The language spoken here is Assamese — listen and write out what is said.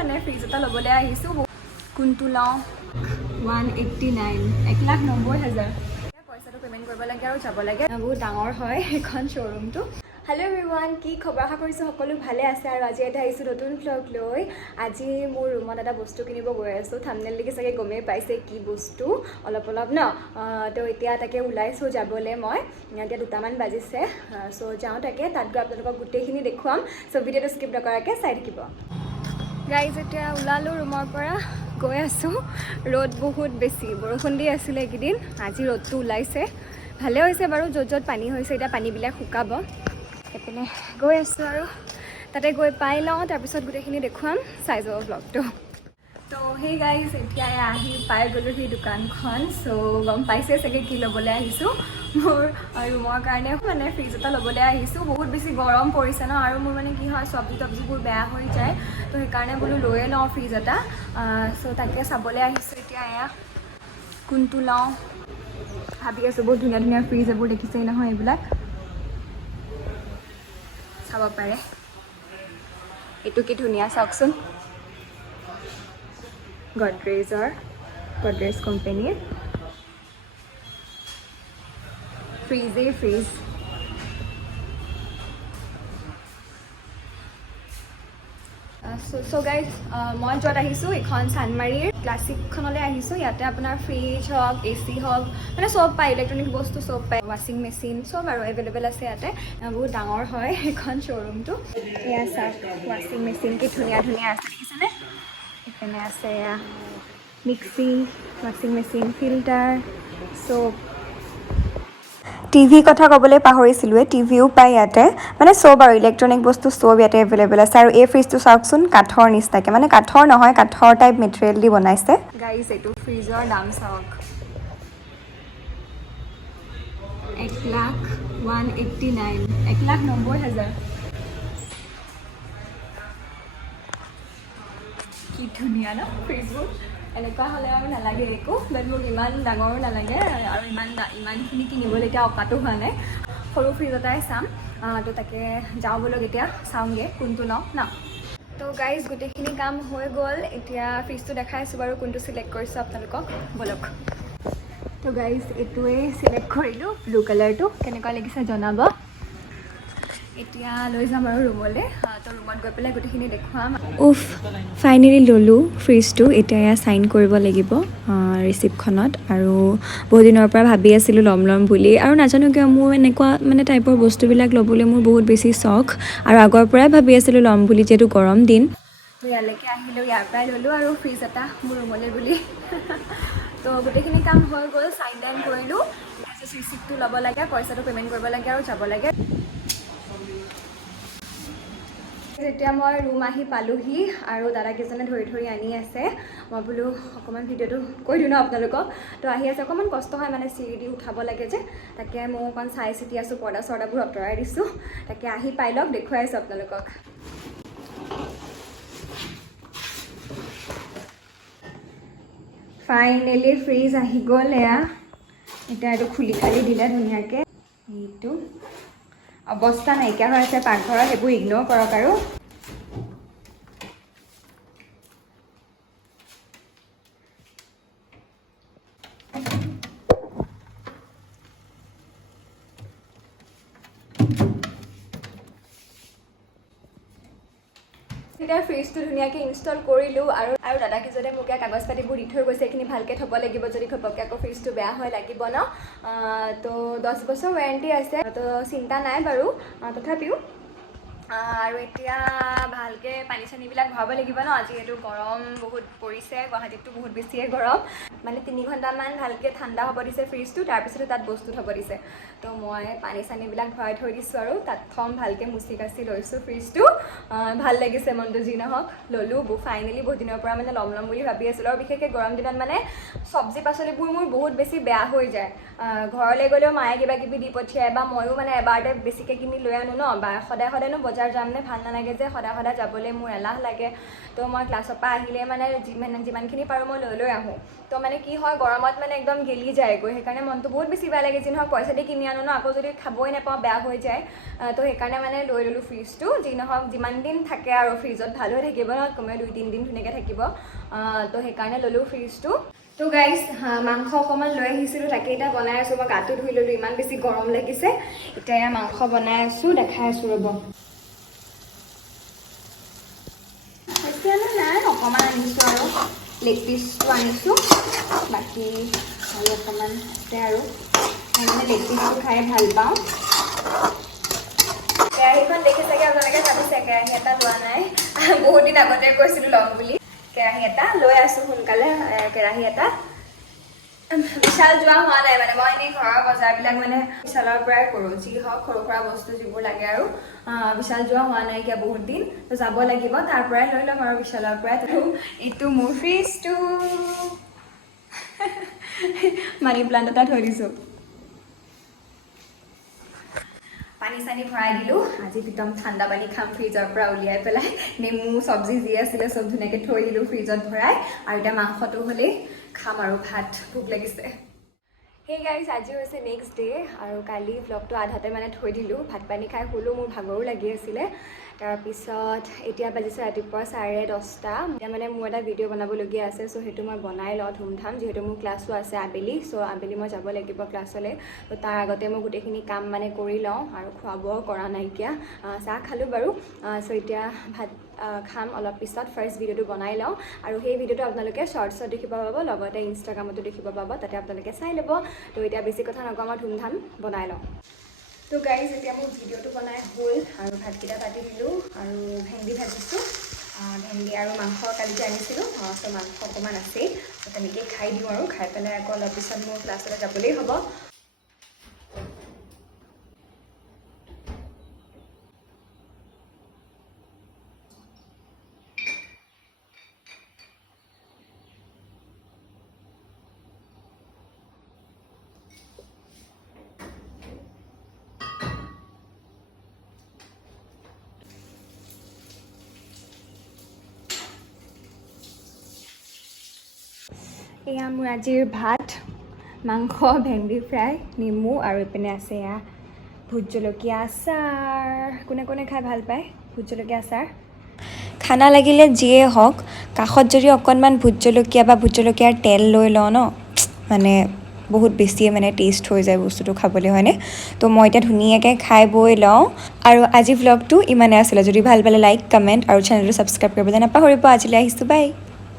মানে ফ্ৰিজ এটা ল'বলৈ আহিছোঁ। কোনটো লওঁ? 189, 1,90,000। পইচাটো পে'মেণ্ট কৰিব লাগে আৰু যাব লাগে। বহুত ডাঙৰ হয় এইখন শ্ব'ৰুমটো। হেল্ল' এভৰিৱান, কি খবৰ? আশা কৰিছোঁ সকলো ভালে আছে। আৰু আজি এটা আহিছোঁ নতুন ভ্লগ লৈ। আজি মোৰ ৰুমত এটা বস্তু কিনিব গৈ আছোঁ। থাম্বনেইল দেখি চাগে গমেই পাইছে কি বস্তু, অলপ ন। তো এতিয়া তাকে ওলাইছোঁ যাবলৈ। মই এতিয়া 2টামান বাজিছে। চ' যাওঁ তাকে, তাত গৈ আপোনালোকক গোটেইখিনি দেখুৱাম। চ' ভিডিঅ'টো স্কিপ নকৰাকৈ চাই থাকিব। গাইজ এতিয়া ওলালোঁ ৰুমৰ পৰা, গৈ আছোঁ। ৰ'দ বহুত বেছি, বৰষুণ দি আছিলে এইকেইদিন। আজি ৰ'দটো ওলাইছে, ভালে হৈছে বাৰু। য'ত য'ত পানী হৈছে এতিয়া পানীবিলাক শুকাব। এইপিনে গৈ আছোঁ আৰু তাতে গৈ পাই লওঁ, তাৰপিছত গোটেইখিনি দেখুৱাম। চাই যাব ব্লগটো। তো সেই গাইজ এতিয়া আহি পাই গ'লোঁ সেই দোকানখন। চ' গম পাইছে চাগে কি ল'বলৈ আহিছোঁ। মোৰ ৰুমৰ কাৰণে মানে ফ্ৰিজ এটা ল'বলৈ আহিছোঁ। বহুত বেছি গৰম পৰিছে ন, আৰু মোৰ মানে কি হয় চব্জিবোৰ বেয়া হৈ যায়। তো সেইকাৰণে বোলো লৈয়ে লওঁ ফ্ৰিজ এটা। চ' তাকে চাবলৈ আহিছোঁ এতিয়া। এয়া কোনটো লওঁ ভাবি আছোঁ। বহুত ধুনীয়া ধুনীয়া ফ্ৰিজ এইবোৰ দেখিছেই নহয়, এইবিলাক চাব পাৰে। এইটো কি ধুনীয়া চাওকচোন, গডৰেজ কোম্পানীৰ ফ্ৰিজ। চ' গাইজ মই য'ত আহিছোঁ এইখন চানমাৰীৰ ক্লাছিকখনলৈ আহিছোঁ। ইয়াতে আপোনাৰ ফ্ৰিজ হওক, AC হওক, মানে চব পায়, ইলেক্ট্ৰনিক বস্তু চব পায়। ৱাশ্বিং মেচিন চব আৰু এভেইলেবল আছে ইয়াতে। বহুত ডাঙৰ হয় এইখন শ্ব'ৰুমটো। এয়া চাওক, ৱাশ্বিং মেচিন কি ধুনীয়া ধুনীয়া আছে, দেখিছেনে? এইপিনে আছে এয়া মিক্সি, ৱাশ্বিং মেচিন, ফিল্টাৰ, চব। টিভি কথা ক'বলৈ পাহৰিছিলোঁৱে, টিভিও পায় ইয়াতে। মানে চব আৰু ইলেক্ট্ৰনিক বস্তু চব ইয়াতে এভেইলেবল আছে। আৰু এই ফ্ৰিজটো চাওকচোন, কাঠৰ নিচিনাকৈ, মানে কাঠৰ নহয়, কাঠৰ টাইপ মেটেৰিয়েল দি বনাইছে। গাইজ এইটো ফ্ৰিজৰ দাম চাওক, 1,189,000, 1,90,000। কি ধুনীয়া ন ফ্ৰিজবোৰ। এনেকুৱা হ'লে আৰু নালাগে একো, বাট মোক ইমান ডাঙৰো নালাগে, আৰু ইমানখিনি কিনিবলৈ এতিয়া অকাতো হোৱা নাই। সৰু ফ্ৰিজ এটাই চাম। তো তাকে যাওঁ বলক, এতিয়া চাওঁগৈ কোনটো লওঁ ন। তো গাইজ গোটেইখিনি কাম হৈ গ'ল। এতিয়া ফ্ৰিজটো দেখাই আছোঁ বাৰু, কোনটো চিলেক্ট কৰিছোঁ আপোনালোকক, বলক। তো গাইজ এইটোৱেই চিলেক্ট কৰিলোঁ, ব্লু কালাৰটো। কেনেকুৱা লাগিছে জনাব। এতিয়া লৈ যাম আৰু ৰুমলৈ। তো ৰুমত গৈ পেলাই গোটেইখিনি দেখুৱাম। ফাইনেলি ল'লোঁ ফ্ৰিজটো। এতিয়া এয়া চাইন কৰিব লাগিব ৰিচিপ্টখনত। আৰু বহুত দিনৰ পৰা ভাবি আছিলোঁ ল'ম বুলি, আৰু নাজানো কিয় মোৰ এনেকুৱা মানে টাইপৰ বস্তুবিলাক ল'বলৈ মোৰ বহুত বেছি চখ। আৰু আগৰ পৰাই ভাবি আছিলোঁ ল'ম বুলি, যিহেতু গৰম দিন। তো ইয়ালৈকে আহিলোঁ, ইয়াৰ পৰাই ল'লোঁ আৰু ফ্ৰিজ এটা মোৰ ৰুমলৈ বুলি। তো গোটেইখিনি কাম হৈ গ'ল, চাইন টাইন কৰিলোঁ। এতিয়া ৰিচিপ্টটো ল'ব লাগে, পইচাটো পে'মেণ্ট কৰিব লাগে আৰু যাব লাগে। এতিয়া মই ৰুম আহি পালোহি, আৰু দাদাকেইজনে ধৰি আনি আছে। মই বোলো অকণমান ভিডিঅ'টো কৈ দিওঁ ন আপোনালোকক। তো আহি আছে, অকণমান কষ্ট হয় মানে, চিৰি দি উঠাব লাগে যে। তাকে মই অকণ চাই চিতি আছোঁ, পৰ্দা চৰ্দাবোৰ আঁতৰাই দিছোঁ। তাকে আহি পাই লওক, দেখুৱাই আছোঁ আপোনালোকক। ফাইনেলি ফ্ৰিজ আহি গ'ল। এয়া এতিয়া এইটো খুলি খালি দিলে ধুনীয়াকৈ। এইটো অৱস্থা নাইকিয়া হৈ আছে পাকঘৰত, সেইবোৰ ইগন'ৰ কৰক আৰু। এতিয়া ফ্ৰিজটো ধুনীয়াকৈ ইনষ্টল কৰিলোঁ। আৰু দাদাকেইজনে মোক ইয়াত কাগজ পাতিবোৰ দি থৈ গৈছে, এইখিনি ভালকৈ থ'ব লাগিব, যদি ঘপককৈ আকৌ ফ্ৰিজটো বেয়া হয় লাগিব ন। তো 10 বছৰ ৱাৰেণ্টি আছে, তো চিন্তা নাই বাৰু। তথাপিও আৰু এতিয়া ভালকৈ পানী চানীবিলাক ভৰাব লাগিব ন, যিহেতু গৰম বহুত পৰিছে। গুৱাহাটীততো বহুত বেছিয়ে গৰম। মানে 3 ঘণ্টামান ভালকৈ ঠাণ্ডা হ'ব দিছে ফ্ৰিজটো, তাৰপিছতে তাত বস্তু থ'ব দিছে। তো মই পানী চানীবিলাক ভৰাই থৈ দিছোঁ, আৰু তাত থ'ম। ভালকৈ মুচি কাচি লৈছোঁ ফ্ৰিজটো। ভাল লাগিছে মনটো, যি নহওক ল'লোঁ। ফাইনেলি বহুত দিনৰ পৰা মানে ল'ম বুলি ভাবি আছিলোঁ। আৰু বিশেষকৈ গৰম দিনত মানে চব্জি পাচলিবোৰ মোৰ বহুত বেছি বেয়া হৈ যায়। ঘৰলৈ গ'লেও মায়ে কিবা কিবি দি পঠিয়াই, বা ময়ো মানে এবাৰতে বেছিকৈ কিনি লৈ আনো ন, বা সদায়নো বজাৰ বজাৰ যাম নে ভাল নালাগে যে সদায় সদায় যাবলৈ মোৰ এলাহ লাগে তো মই ক্লাছৰ পৰা আহিলে মানে যিমানখিনি পাৰোঁ মই লৈ আহোঁ তো মানে কি হয় গৰমত মানে একদম গেলি যায়গৈ সেইকাৰণে মনটো বহুত বেছি বেয়া লাগে যি নহওক পইচা দি কিনি আনো ন আকৌ যদি খাবই নাপাওঁ বেয়া হৈ যায় তো সেইকাৰণে মানে লৈ ল'লোঁ ফ্ৰিজটো যি নহওক যিমান দিন থাকে আৰু ফ্ৰিজত ভাল হৈ থাকিব ন কমেও 2-3 দিন ধুনীয়াকৈ থাকিব তো সেইকাৰণে ল'লোঁ ফ্ৰিজটো তো গাইজ মাংস অকণমান লৈ আহিছিলোঁ তাকে এতিয়া বনাই আছোঁ মই গাটো ধুই ল'লোঁ ইমান বেছি গৰম লাগিছে এতিয়া মাংস বনাই আছোঁ দেখাই আছোঁ ৰ'ব এতিয়া নাই অকণমান আনিছোঁ আৰু লেগ পিচটো আনিছোঁ বাকী আৰু অকণমান আছে আৰু মই মানে লেগ পিচটো খাই ভাল পাওঁ কেৰাহীখন দেখি চাগে আপোনালোকে ভাবিছে কেৰাহী এটা লোৱা নাই বহুত দিন আগতে কৈছিলোঁ ল'ম বুলি কেৰাহী এটা লৈ আছোঁ সোনকালে কেৰাহী এটা বিশাল যোৱা হোৱা নাই মানে মই এনেই ঘৰৰ বজাৰবিলাক মানে বিশালৰ পৰাই কৰোঁ যি হওক সৰু সুৰা বস্তু যিবোৰ লাগে আৰু বিশাল যোৱা হোৱা নাই এতিয়া বহুত দিন তো যাব লাগিব তাৰ পৰাই লৈ ল'ম আৰু বিশালৰ পৰাই তো এইটো মোৰ ফ্ৰিজটো মানি প্লাণ্ট এটা থৈ দিছোঁ পানী চানী ভৰাই দিলোঁ আজি একদম ঠাণ্ডা পানী খাম ফ্ৰিজৰ পৰা উলিয়াই পেলাই নেমু চব্জি যি আছিলে চব ধুনীয়াকৈ থৈ দিলোঁ ফ্ৰিজত ভৰাই আৰু এতিয়া মাংসটো হ'লেই খাম আৰু ভাত ভোক লাগিছে সেই গাইজ আজি হৈছে নেক্সট ডে আৰু কালি ভ্লগটো আধাতে মানে থৈ দিলোঁ ভাত পানী খাই শুলোঁ মোৰ ভাগৰো লাগি আছিলে তাৰপিছত এতিয়া বাজিছে ৰাতিপুৱা 10:30 এতিয়া মানে মোৰ এটা ভিডিঅ' বনাবলগীয়া আছে চ' সেইটো মই বনাই লওঁ ধুমধাম যিহেতু মোৰ ক্লাছো আছে আবেলি চ' আবেলি মই যাব লাগিব ক্লাছলৈ ত' তাৰ আগতে মই গোটেইখিনি কাম মানে কৰি লওঁ আৰু খোৱা বোৱাও কৰা নাইকিয়া চাহ খালোঁ বাৰু চ' এতিয়া ভাত খাম অলপ পিছত ফাৰ্ষ্ট ভিডিঅ'টো বনাই লওঁ আৰু সেই ভিডিঅ'টো আপোনালোকে শ্বৰ্টছত দেখিব পাব লগতে ইনষ্টাগ্ৰামতো দেখিব পাব তাতে আপোনালোকে চাই ল'ব তো এতিয়া বেছি কথা নকওঁ মই ধুমধাম বনাই লওঁ তো গাইজ এতিয়া মোৰ ভিডিঅ'টো বনাই হ'ল আৰু ভাতকেইটা পাতি দিলোঁ আৰু ভেন্দি ভাজিছোঁ ভেন্দি আৰু মাংস কালিতে আনিছিলোঁ চ' মাংস অকণমান আছেই তো তেনেকেই খাই দিওঁ আৰু খাই পেলাই আকৌ অলপ পিছত মোৰ ক্লাছলৈ যাবলেই হ'ব এয়া মোৰ আজিৰ ভাত মাংস ভেন্দি ফ্ৰাই নেমু আৰু এইপিনে আছে এয়া ভোট জলকীয়া আচাৰ কোনে কোনে খাই ভাল পায় ভোট জলকীয়া আচাৰ খানা লাগিলে যিয়ে হওক কাষত যদি অকণমান ভোট জলকীয়া বা ভোট জলকীয়াৰ তেল লৈ লওঁ ন মানে বহুত বেছিয়ে মানে টেষ্ট হৈ যায় বস্তুটো খাবলৈ হয়নে তো মই এতিয়া ধুনীয়াকৈ খাই বৈ লওঁ আৰু আজি ভ্লগটো ইমানে আছিলে যদি ভাল পালে লাইক কমেণ্ট আৰু চেনেলটো ছাবস্ক্ৰাইব কৰিবলৈ নাপাহৰিব আজিলৈ আহিছোঁ বাই